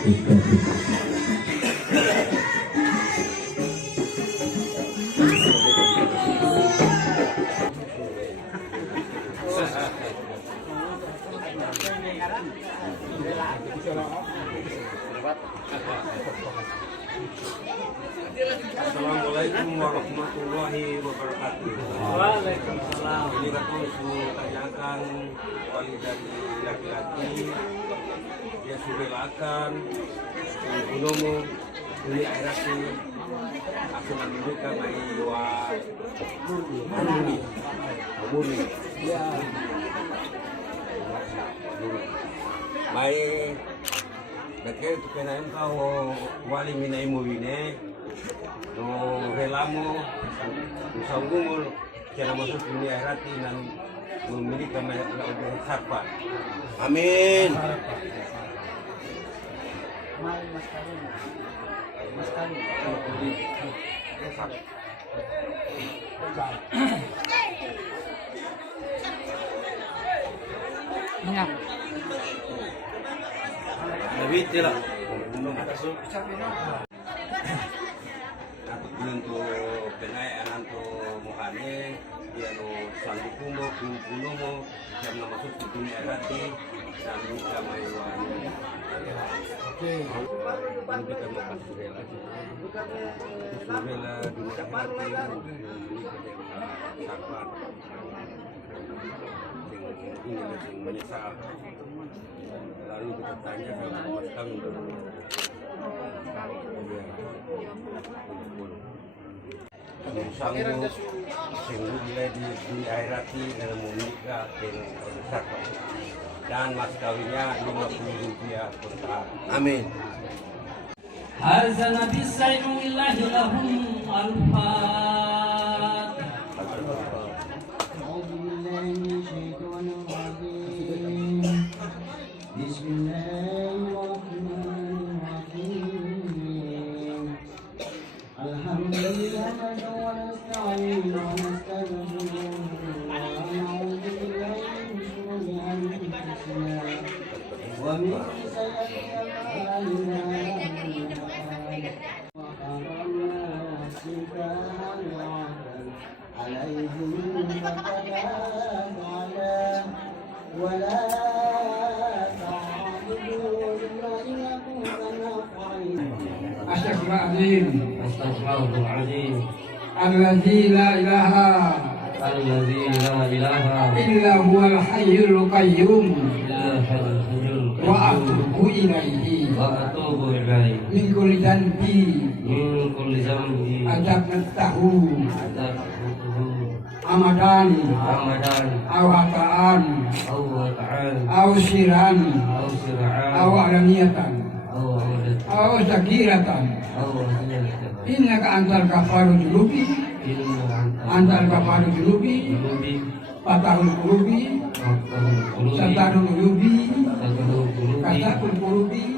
Assalamualaikum warahmatullahi wabarakatuh. Waalaikumsalam. Ini kami tanyakan wali dari laki-laki dia sudah lakan gunungmu ini airati aku menunjukka mai wa murni ya mai dake tukenaim kau wali minai muwine no relamo usangumul kena masuk dunia airati dan memiliki mai sarpa. Amin. Lebih tidak. Untuk penayaan untuk muhane dia no sanggup kumo kumo yang masuk ke dunia rati dan juga maiwan. Oke. Ini kita makan surela. Surela dunia rati ini sahabat. Ini masih menyesal. Lalu kita tanya ke Mas kami. Sanggup sehingga di airati dalam menikah dengan Sarpa dan mas kawinnya Rp50 per tahun. Amin. Harzana bisainullahi lahum al-fat. Astagfirullahaladzim. Alladzi la ilaha illa huwal hayyul qayyum wa atubu ilaihi min kulli dhanbi adabnahu amadan aw hataan aw siran aw alamiyatan aw zakiratan innaka antal kafaru junubi patahul qulubi satarul qulubi kasakul qulubi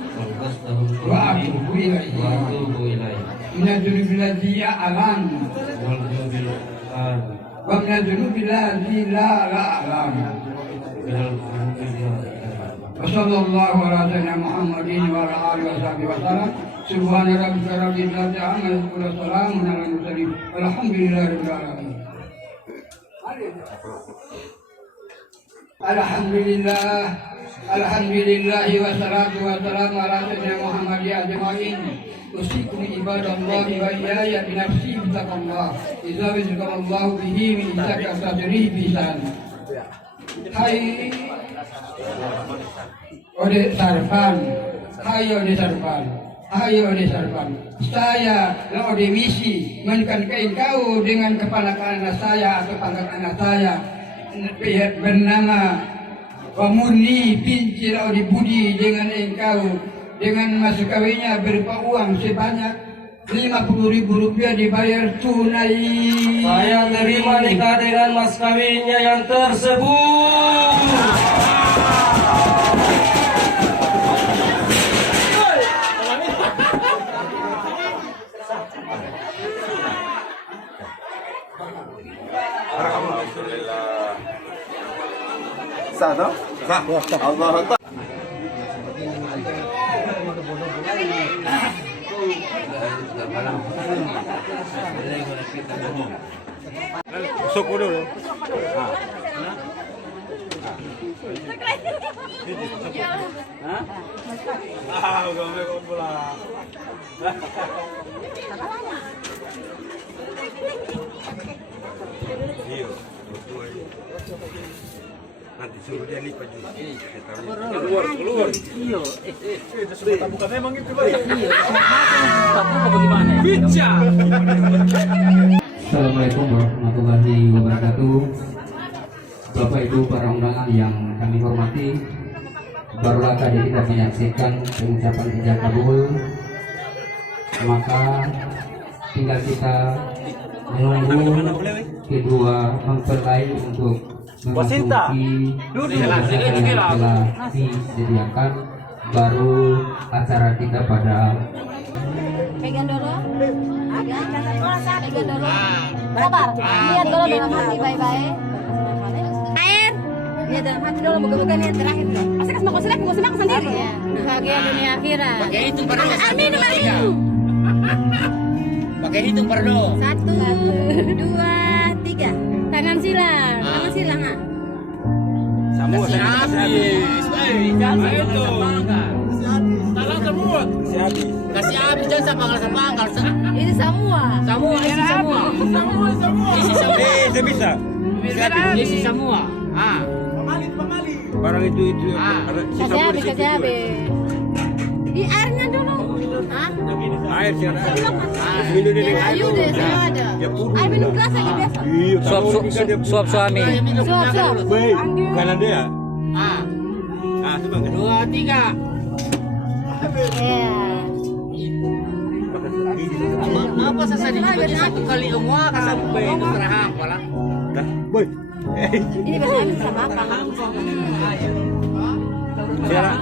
wa atubu ilaihi inna junubilladzi ya'lam wa inna junubilladzi la ya'lam. Wassallallahu ala sayyidina Muhammadin wa ala alihi wasallam. Subhana rabbika rabbil izzati amma yasifun wa salamun alal mursalin walhamdulillahi rabbil alamin. Alhamdulillah wassalatu wassalamu ala sayyidina Muhammadin ajma'in. Usikum ibadallahi wa iyaya bi nafsi bittaqallah. Idza wazzakallahu bihi min zakka sadri bisan. Hai Ode Sarpan, Ayo Ode Sarpan, saya Ode misi menekankan kau dengan kepala kanan saya atau pangkat anak saya bernama Pamuni Pinci Ode Budi dengan engkau dengan mas kawinnya berupa uang sebanyak Rp50.000 dibayar tunai. Saya terima nikah dengan mas kawinnya yang tersebut. Alhamdulillah. Sah, no? Sah. Allah. Suku dulu. Udah mereka pulang. Iya, betul. Nanti suruh dia lipat juga. Keluar. Iya. Sudah bukan memang itu Pak. Iya. Bagaimana? Bicara. Assalamualaikum warahmatullahi wabarakatuh. Bapak Ibu para undangan yang kami hormati, barulah tadi kita menyaksikan pengucapan ijab kabul. Maka tinggal kita menunggu kedua mempelai untuk memasuki yang telah disediakan. Baru acara kita pada pegang dulu, pegang dulu, sabar, lihat dulu dalam hati baik-baik. Air, lihat dalam hati dulu, moga-moga niat terakhir dulu. Asal kasih makan gue senang sendiri. Bahagia dunia akhirat. Pakai hitung perdo. Amin, amin. Pakai hitung perdo. 1, 2, 3. Tangan silang, tangan silang. Samua habis. Jangan itu. Tangan semut. Kasih habis jangan sampai Ini semua. Semua isi semua. Isi semua. Bisa. Isi semua. Barang itu Kasih habis. Di airnya dulu. air sih ada. Minum dari air. Ayo deh, saya ada. Air minum gelas aja biasa. Suap suami. Suap. Baik, kanan dia. Coba 2, 3. Apa sesadi juga 1 kali semua kasampai itu terahang pala. Dah, boy. Ini biasanya sama apa? Siapa?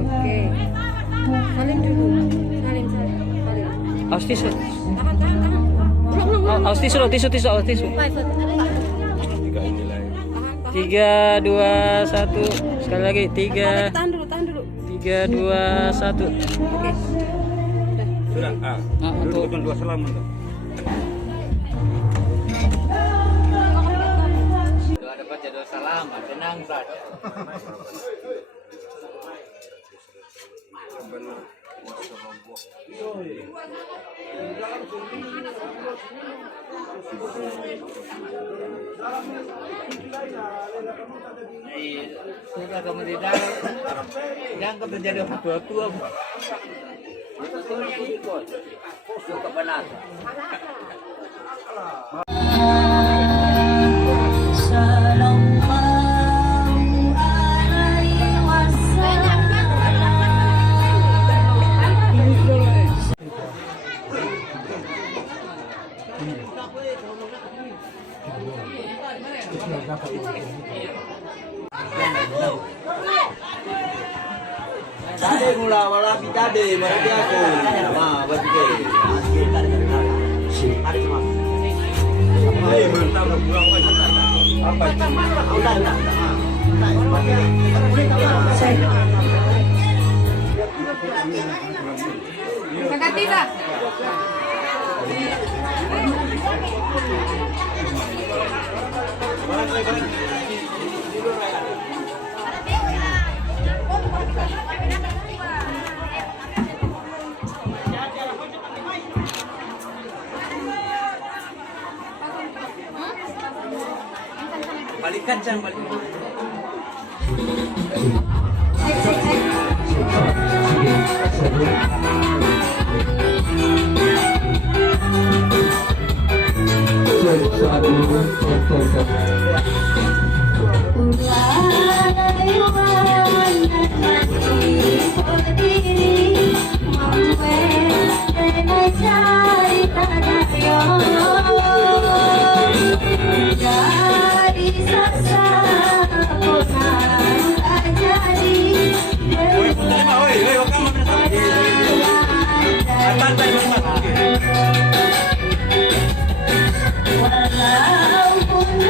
Oke. Salim dulu. Salim. Aus tisu. Tahan. Aus tisu, tisu. Baik, Fat. Tiga inilah. 3, 2, 1. Sekali lagi 3, Tahan dulu. 3, 2, 1. Oke. Sudah. Untuk dua salam. Sudah dapat jadwal salam, tenang saja. Sudah kamu tidak jangan terjadi tua-tua. Ikut kebenaran. Tadi mula wala pitade berarti aku. Berarti ke. Mantap buang lagi. Apa itu? Kakak Tita. Balikan jangan balik. Walaupun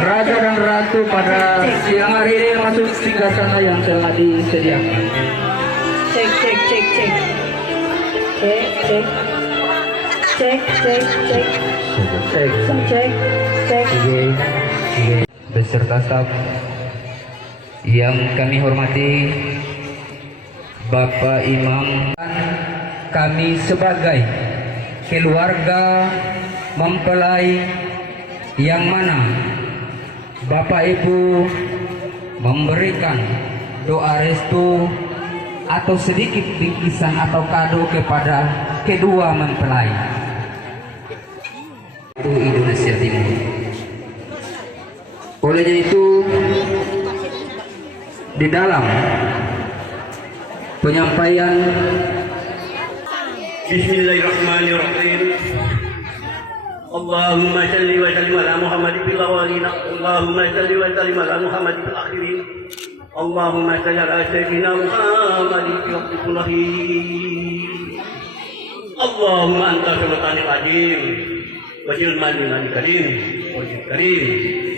Raja dan Ratu pada siang hari ini masuk singgasana yang telah disediakan. Cek. Beserta staf yang kami hormati, Bapak Imam, kami sebagai keluarga mempelai yang mana Bapak Ibu memberikan doa restu atau sedikit bingkisan atau kado kepada kedua mempelai itu Indonesia Timur. Oleh itu, di dalam penyampaian Bismillahirrahmanirrahim. Allahumma salli wa sallim ala Muhammad fil awwalin. Allahumma salli wa sallim ala Muhammad fil akhirin. Allahumma salli ala sayyidina Muhammad fil akhirin. Allahumma anta sultanul azim wa jilmanul karim wa karim.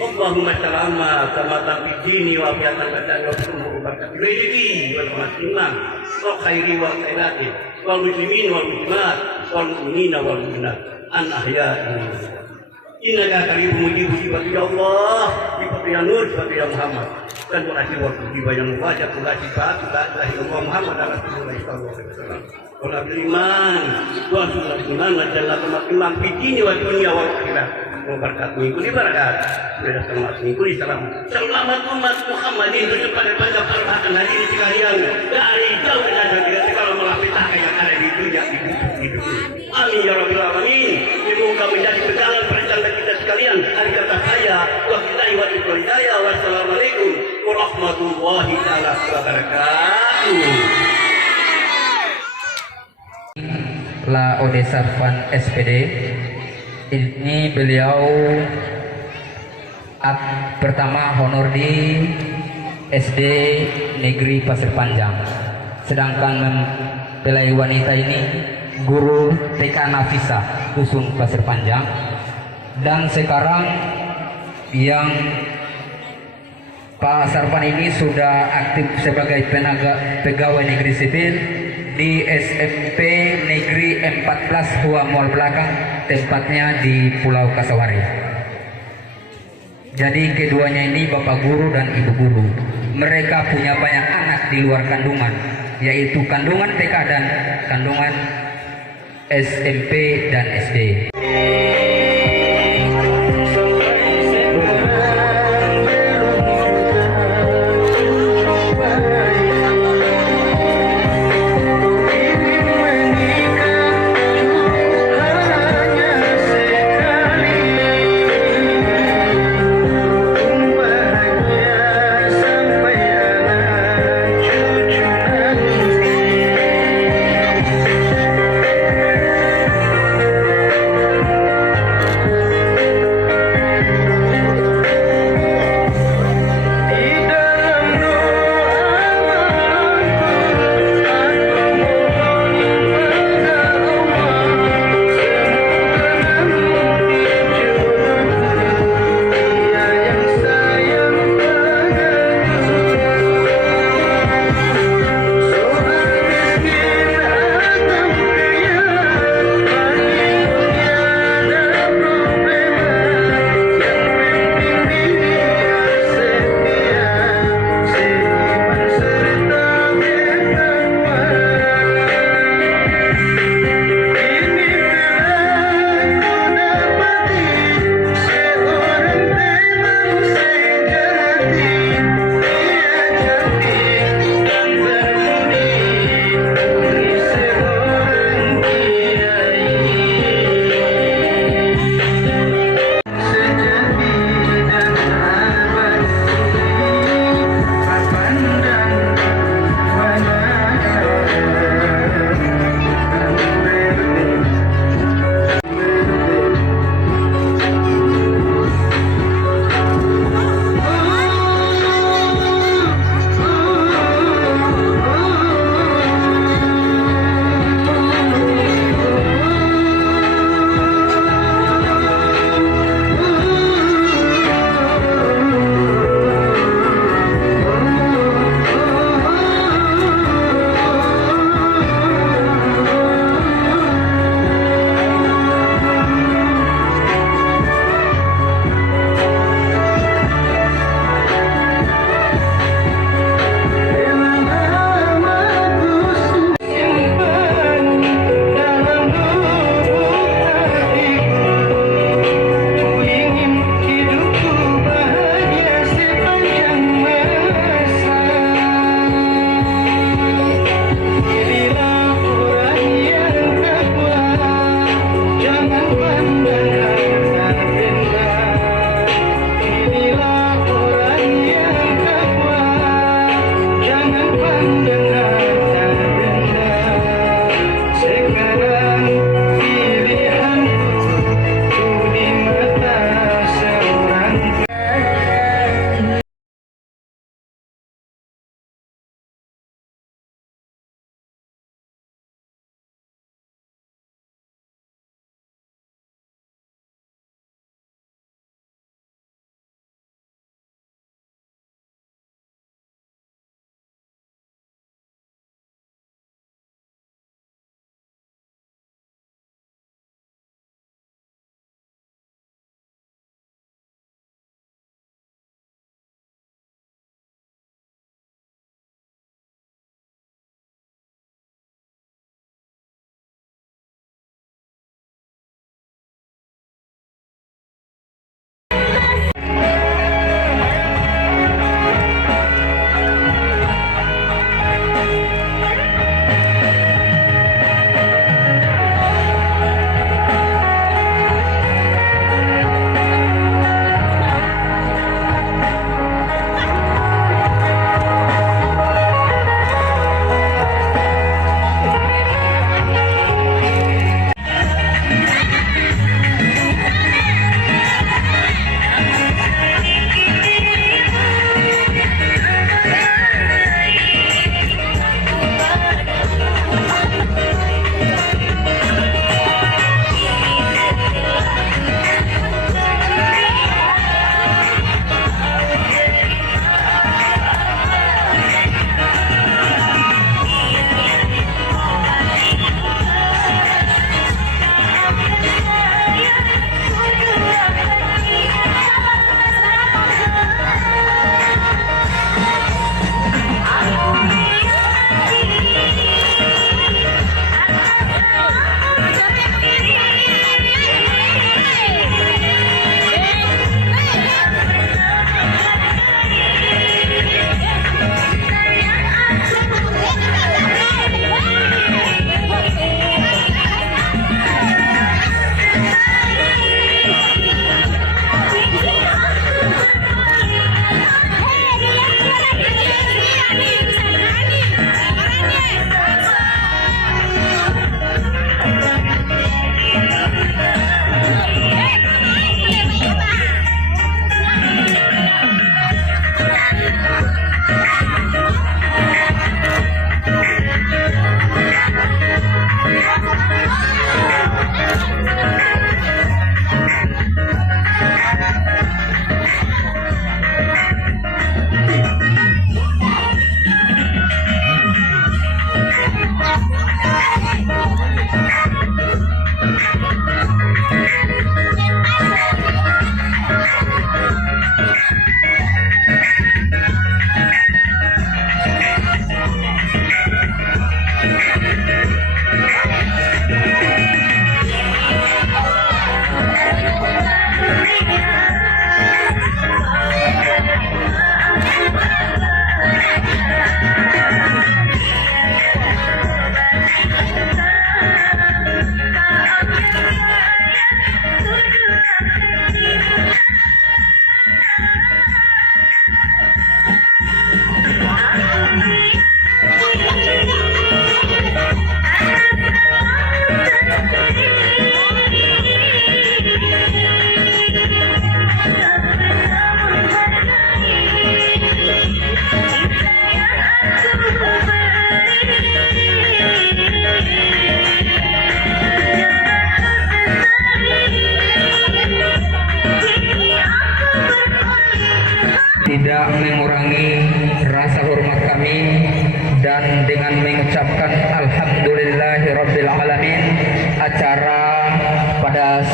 Allahumma salama kama taqdini wa bi'atan badan wa sumur bakat rezeki wal iman wa khairi wa khairati wal muslimin wal muslimat wal mu'minina wal mu'minat an ahya'i innaka qaribun mujibus ya Allah ya Nur ya Muhammad dan berhasil waktu yang membaca tulah sifat Allah Muhammad Rasulullah sallallahu alaihi wasallam wal iman wa sunnah iman wa jannah iman fi dini wa dunya wa akhirat berkat mengikuti barakat sudah selamat mengikuti selamat umat Muhammad itu kepada perkataan hari ini sekalian dari jauh dan dari segala malapetaka yang ada di dunia itu. Amin ya rabbal alamin. Semoga menjadi pegangan perjalanan kita sekalian. Hari kata saya wa billahi wa hidayah. Wassalamualaikum warahmatullahi taala wabarakatuh. La Odessa Fan SPD. Ini beliau pertama honor di SD Negeri Pasir Panjang, sedangkan mempelai wanita ini guru TK Nafisa Dusun Pasir Panjang, dan sekarang yang Pak Sarpan ini sudah aktif sebagai pegawai negeri sipil di SMP Negeri 14 Hua Mall Belakang, tempatnya di Pulau Kasawari. Jadi keduanya ini bapak guru dan ibu guru. Mereka punya banyak anak di luar kandungan, yaitu kandungan TK dan kandungan SMP dan SD.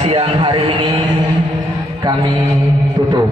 siang hari ini kami tutup.